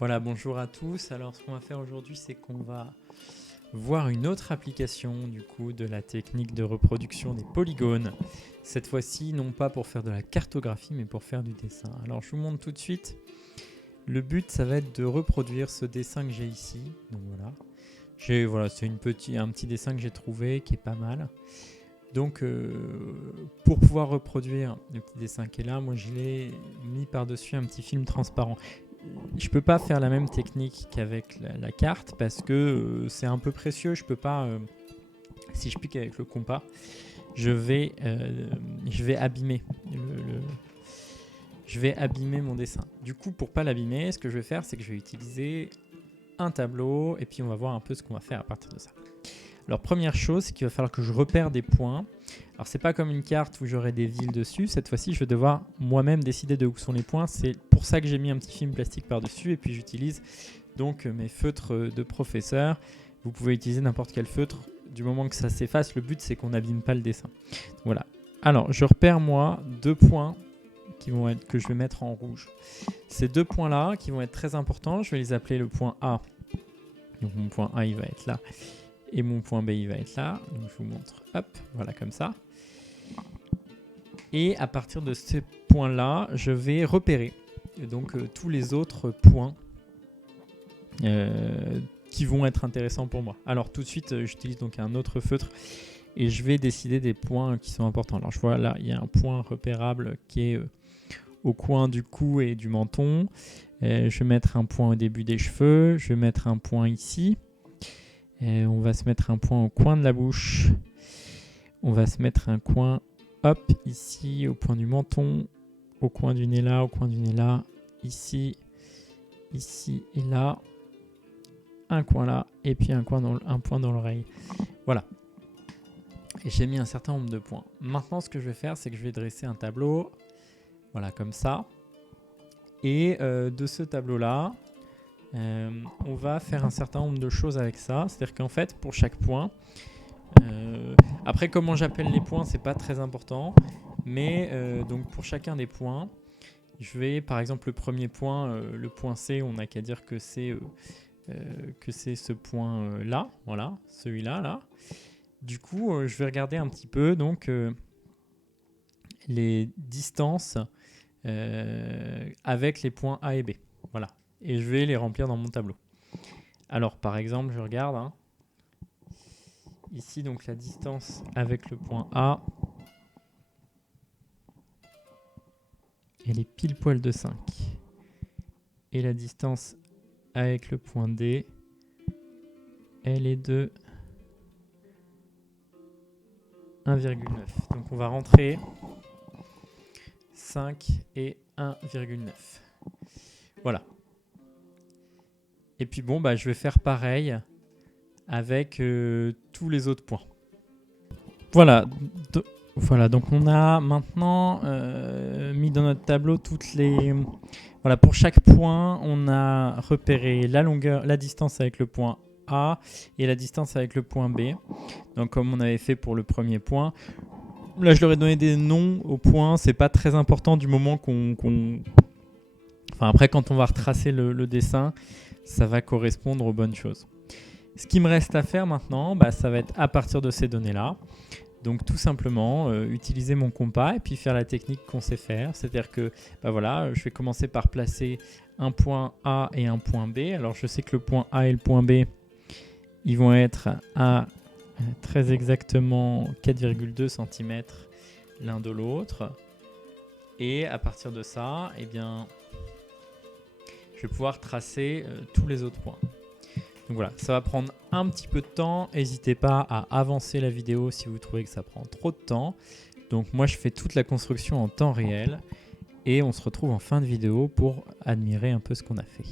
Voilà, bonjour à tous. Alors, ce qu'on va faire aujourd'hui, c'est qu'on va voir une autre application du coup de la technique de reproduction des polygones. Cette fois-ci, non pas pour faire de la cartographie, mais pour faire du dessin. Alors, je vous montre tout de suite. Le but, ça va être de reproduire ce dessin que j'ai ici. Donc voilà, c'est un petit dessin que j'ai trouvé qui est pas mal. Donc, pour pouvoir reproduire le petit dessin qui est là, moi je l'ai mis par-dessus un petit film transparent. Je peux pas faire la même technique qu'avec la carte parce que c'est un peu précieux. Je peux pas, si je pique avec le compas, je vais abîmer je vais abîmer mon dessin. Du coup, pour pas l'abîmer, ce que je vais faire, c'est que je vais utiliser un tableau et puis on va voir un peu ce qu'on va faire à partir de ça. Alors, première chose, c'est qu'il va falloir que je repère des points. Alors, c'est pas comme une carte où j'aurai des villes dessus. Cette fois-ci, je vais devoir moi-même décider de où sont les points. C'est pour ça que j'ai mis un petit film plastique par-dessus. Et puis, j'utilise donc mes feutres de professeur. Vous pouvez utiliser n'importe quel feutre. Du moment que ça s'efface, le but, c'est qu'on n'abîme pas le dessin. Voilà. Alors, je repère, moi, 2 points que je vais mettre en rouge. Ces 2 points-là, qui vont être très importants, je vais les appeler le point A. Donc, mon point A, il va être là. Et mon point B, il va être là. Donc, je vous montre. Hop, voilà, comme ça. Et à partir de ce point-là, je vais repérer donc tous les autres points qui vont être intéressants pour moi. Alors, tout de suite, j'utilise donc un autre feutre et je vais décider des points qui sont importants. Alors, je vois là, il y a un point repérable qui est au coin du cou et du menton. Je vais mettre un point au début des cheveux. Je vais mettre un point ici. Et on va se mettre un point au coin de la bouche. On va se mettre un coin, hop, ici, au point du menton, au coin du nez là, au coin du nez là, ici, ici et là. Un coin là, et puis un point dans l'oreille. Voilà. Et j'ai mis un certain nombre de points. Maintenant, ce que je vais faire, c'est que je vais dresser un tableau. Voilà, comme ça. Et de ce tableau-là, on va faire un certain nombre de choses avec ça. C'est-à-dire qu'en fait, pour chaque point, après comment j'appelle les points, c'est pas très important. Mais donc pour chacun des points, je vais, par exemple, le premier point, le point C, on n'a qu'à dire que c'est ce point-là. Voilà, celui-là, là. Du coup, je vais regarder un petit peu donc les distances avec les points A et B. Voilà. Et je vais les remplir dans mon tableau. Alors, par exemple, je regarde. Hein. Ici, donc, la distance avec le point A, elle est pile poil de 5. Et la distance avec le point D, elle est de 1,9. Donc, on va rentrer 5 et 1,9. Voilà. Et puis bon, je vais faire pareil avec tous les autres points. Voilà. Voilà, donc on a maintenant mis dans notre tableau toutes les... Voilà, pour chaque point, on a repéré la longueur, la distance avec le point A et la distance avec le point B. Donc comme on avait fait pour le premier point. Là, je leur ai donné des noms aux points. C'est pas très important du moment qu'on... Enfin, après, quand on va retracer le dessin, ça va correspondre aux bonnes choses. Ce qui me reste à faire maintenant, ça va être à partir de ces données-là. Donc tout simplement, utiliser mon compas et puis faire la technique qu'on sait faire. C'est-à-dire que je vais commencer par placer un point A et un point B. Alors je sais que le point A et le point B, ils vont être à très exactement 4,2 cm l'un de l'autre. Et à partir de ça, je vais pouvoir tracer tous les autres points. Donc voilà, ça va prendre un petit peu de temps. N'hésitez pas à avancer la vidéo si vous trouvez que ça prend trop de temps. Donc moi, je fais toute la construction en temps réel. Et on se retrouve en fin de vidéo pour admirer un peu ce qu'on a fait.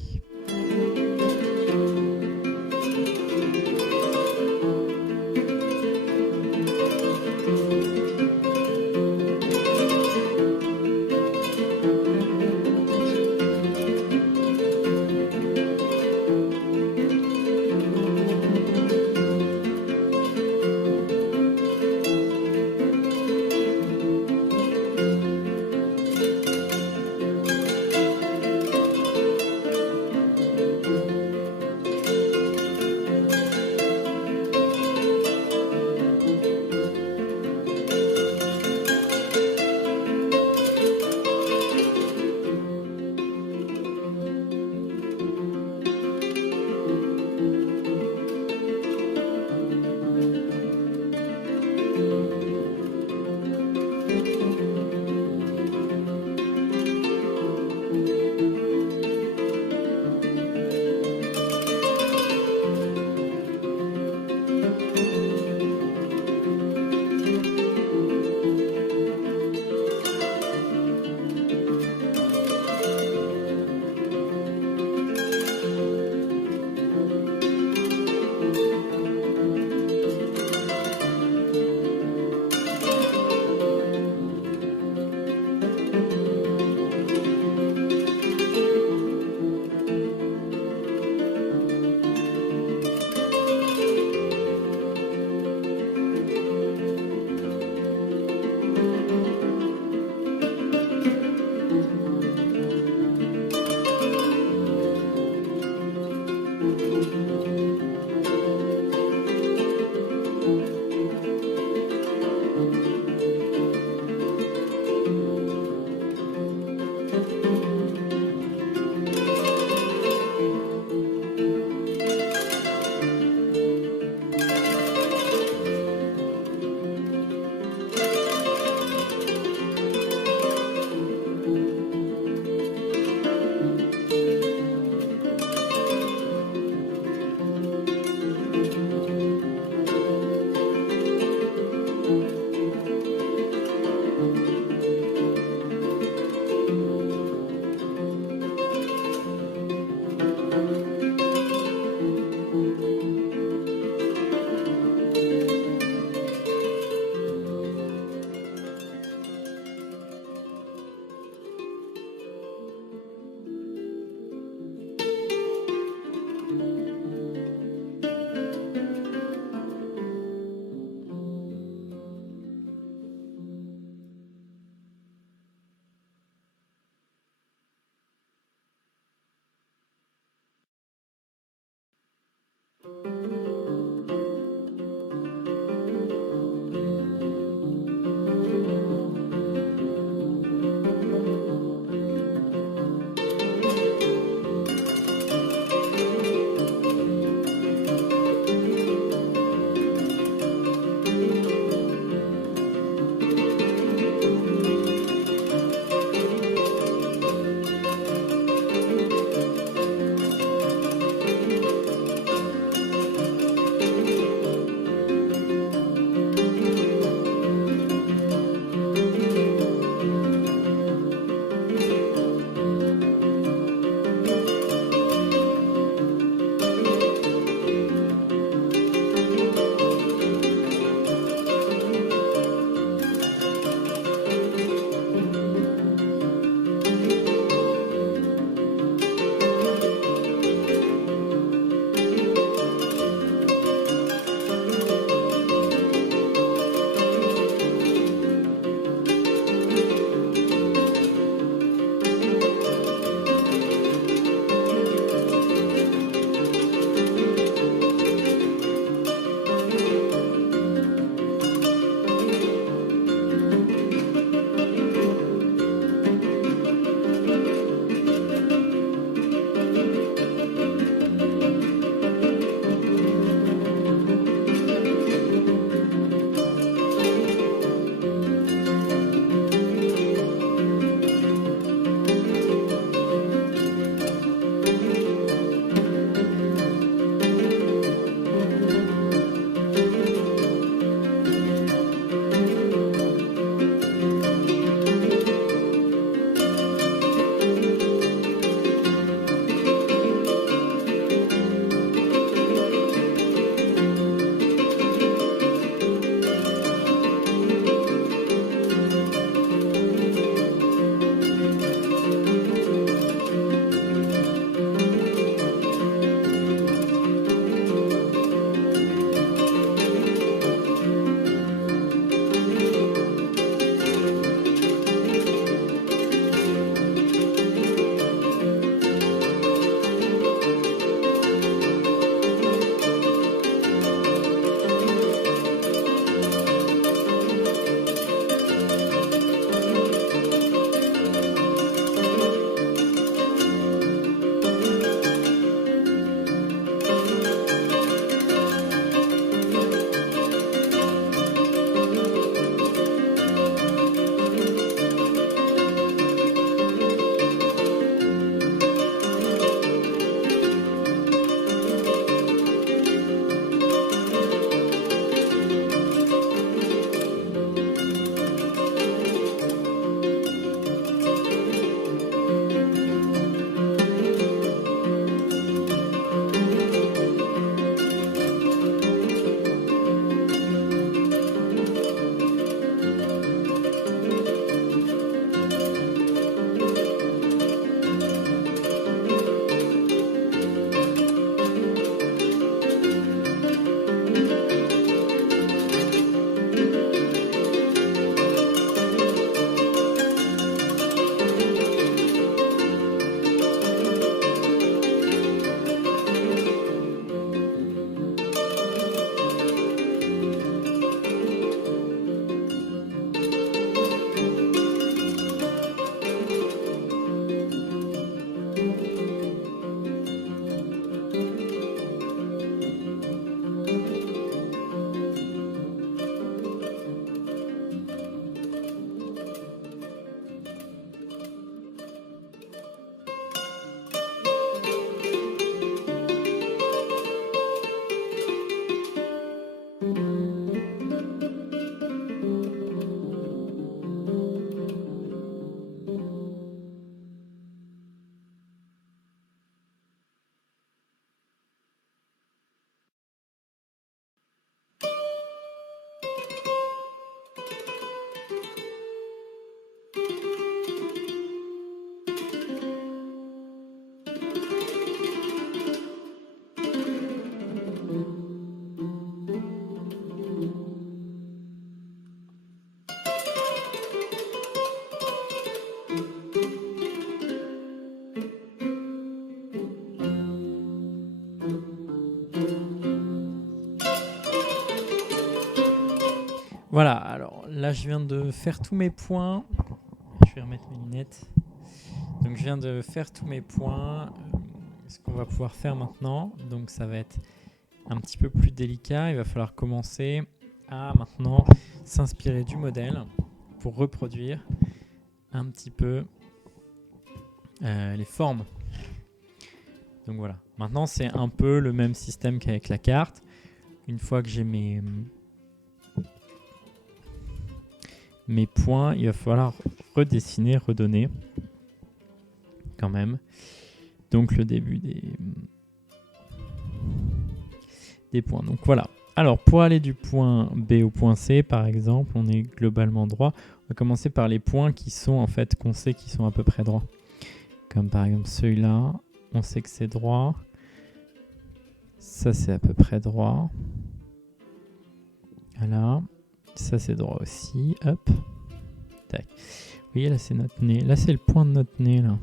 Voilà, alors là je viens de faire tous mes points. Je vais remettre mes lunettes. Donc je viens de faire tous mes points. Ce qu'on va pouvoir faire maintenant, donc ça va être un petit peu plus délicat. Il va falloir commencer à maintenant s'inspirer du modèle pour reproduire un petit peu les formes. Donc voilà, maintenant c'est un peu le même système qu'avec la carte. Une fois que j'ai mes points, il va falloir redessiner, redonner quand même. Donc le début des points. Donc voilà. Alors pour aller du point B au point C, par exemple, on est globalement droit. On va commencer par les points qui sont en fait, qu'on sait qui sont à peu près droits. Comme par exemple celui-là, on sait que c'est droit. Ça c'est à peu près droit. Voilà. Ça c'est droit aussi. Hop. Tac. Vous voyez là c'est notre nez. Là c'est le point de notre nez là.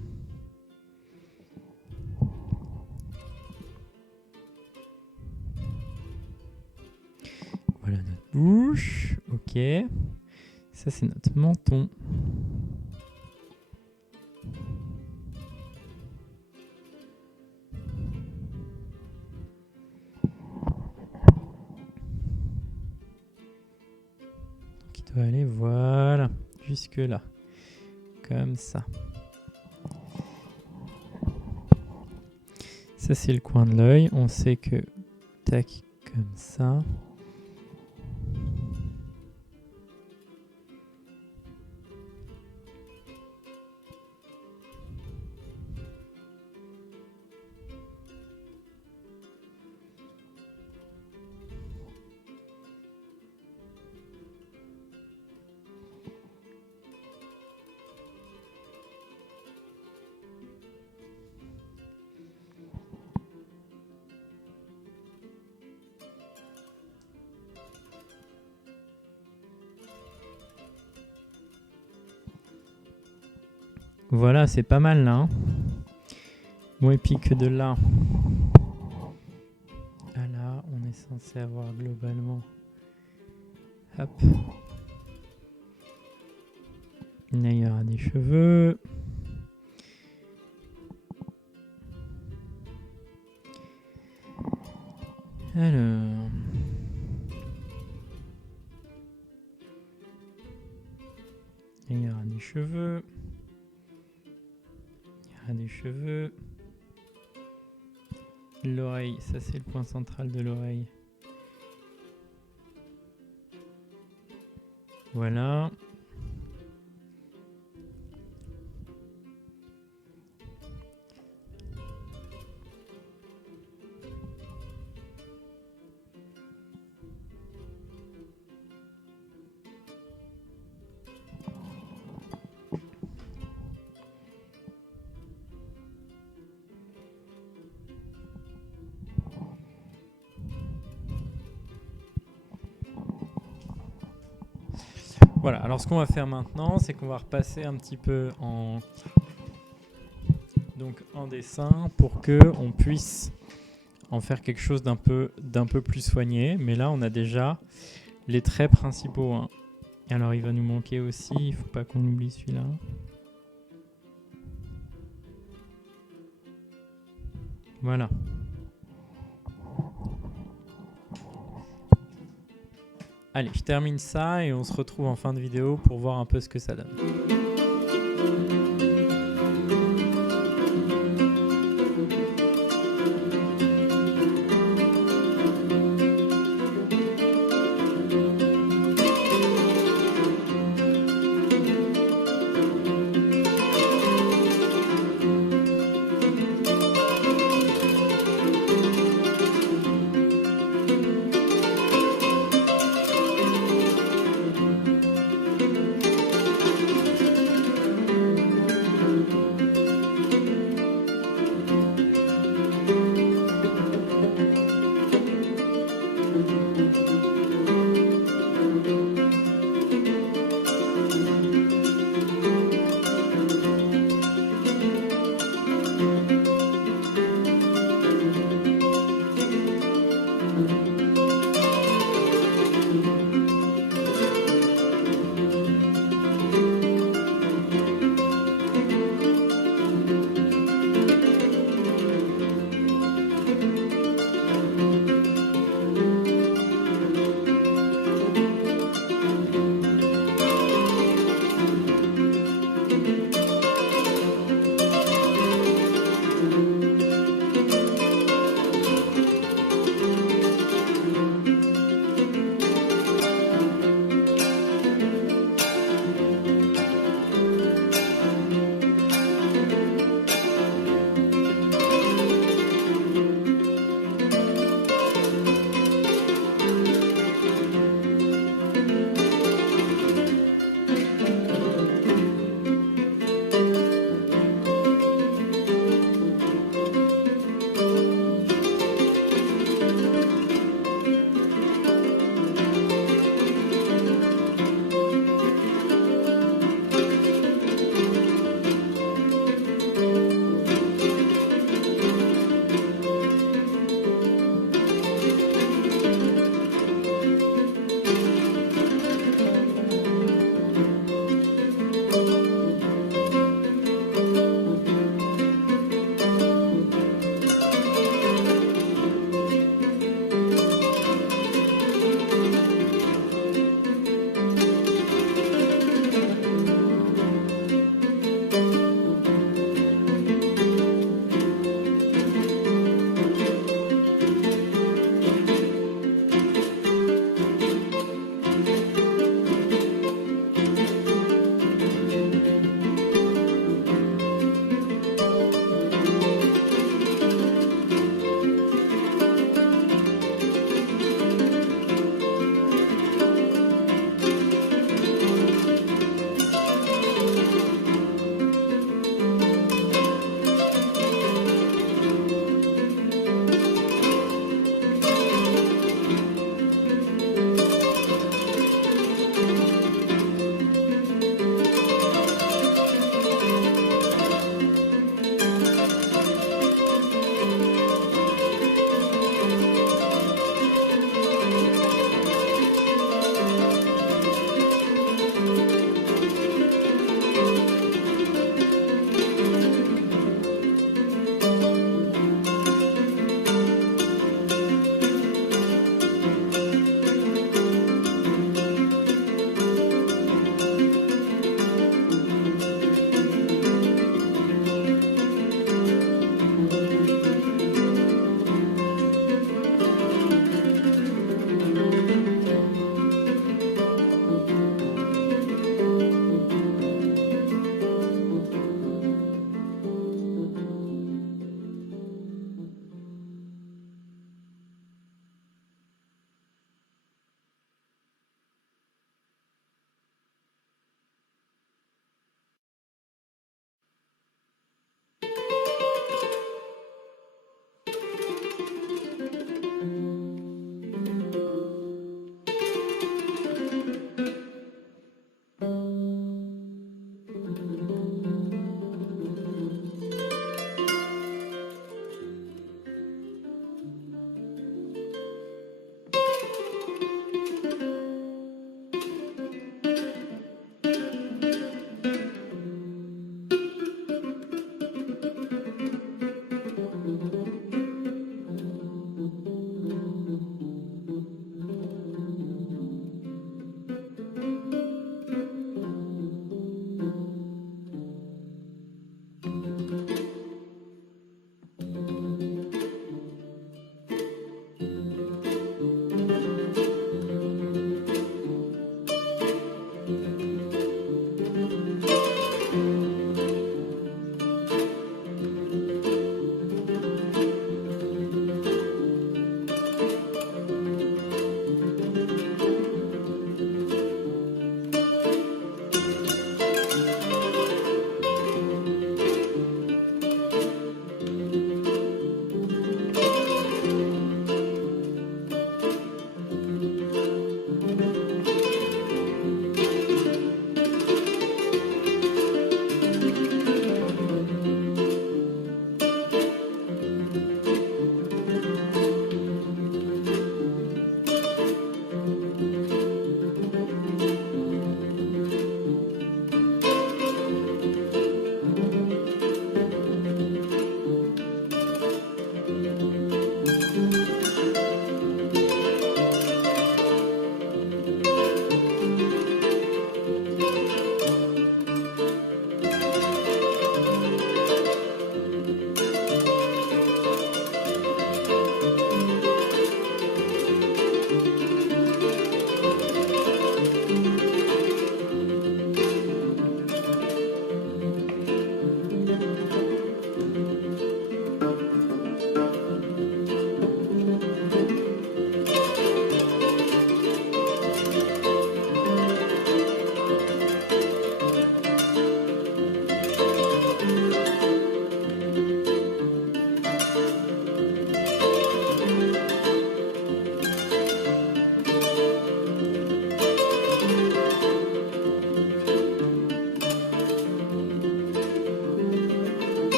Voilà notre bouche. Ok. Ça c'est notre menton. Qui doit aller, voilà, jusque là. Comme ça. Ça c'est le coin de l'œil. On sait que tac, comme ça. Voilà, c'est pas mal là. Hein. Bon, et puis que de là à là, on est censé avoir globalement. Hop. Là, il y aura des cheveux. Alors. Il y aura des cheveux. Des cheveux. L'oreille, ça c'est le point central de l'oreille. Voilà. Voilà, alors ce qu'on va faire maintenant, c'est qu'on va repasser un petit peu en dessin pour qu'on puisse en faire quelque chose d'un peu plus soigné. Mais là, on a déjà les traits principaux. Hein. Alors, il va nous manquer aussi, il ne faut pas qu'on oublie celui-là. Voilà. Allez, je termine ça et on se retrouve en fin de vidéo pour voir un peu ce que ça donne.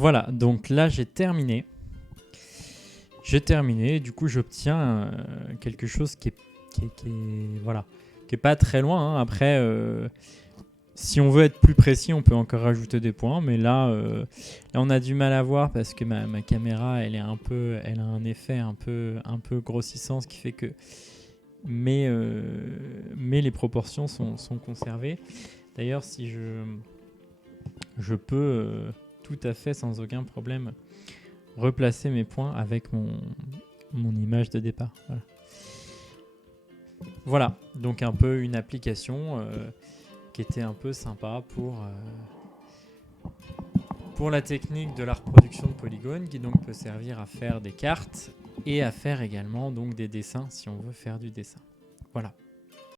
Voilà, donc là j'ai terminé. Du coup j'obtiens quelque chose qui est pas très loin, hein. Après, si on veut être plus précis, on peut encore rajouter des points, mais là on a du mal à voir parce que ma caméra elle a un effet un peu grossissant, ce qui fait que mais les proportions sont conservées. D'ailleurs, si je peux tout à fait sans aucun problème replacer mes points avec mon image de départ. Voilà, donc un peu une application qui était un peu sympa pour la technique de la reproduction de polygones, qui donc peut servir à faire des cartes et à faire également donc des dessins si on veut faire du dessin. Voilà.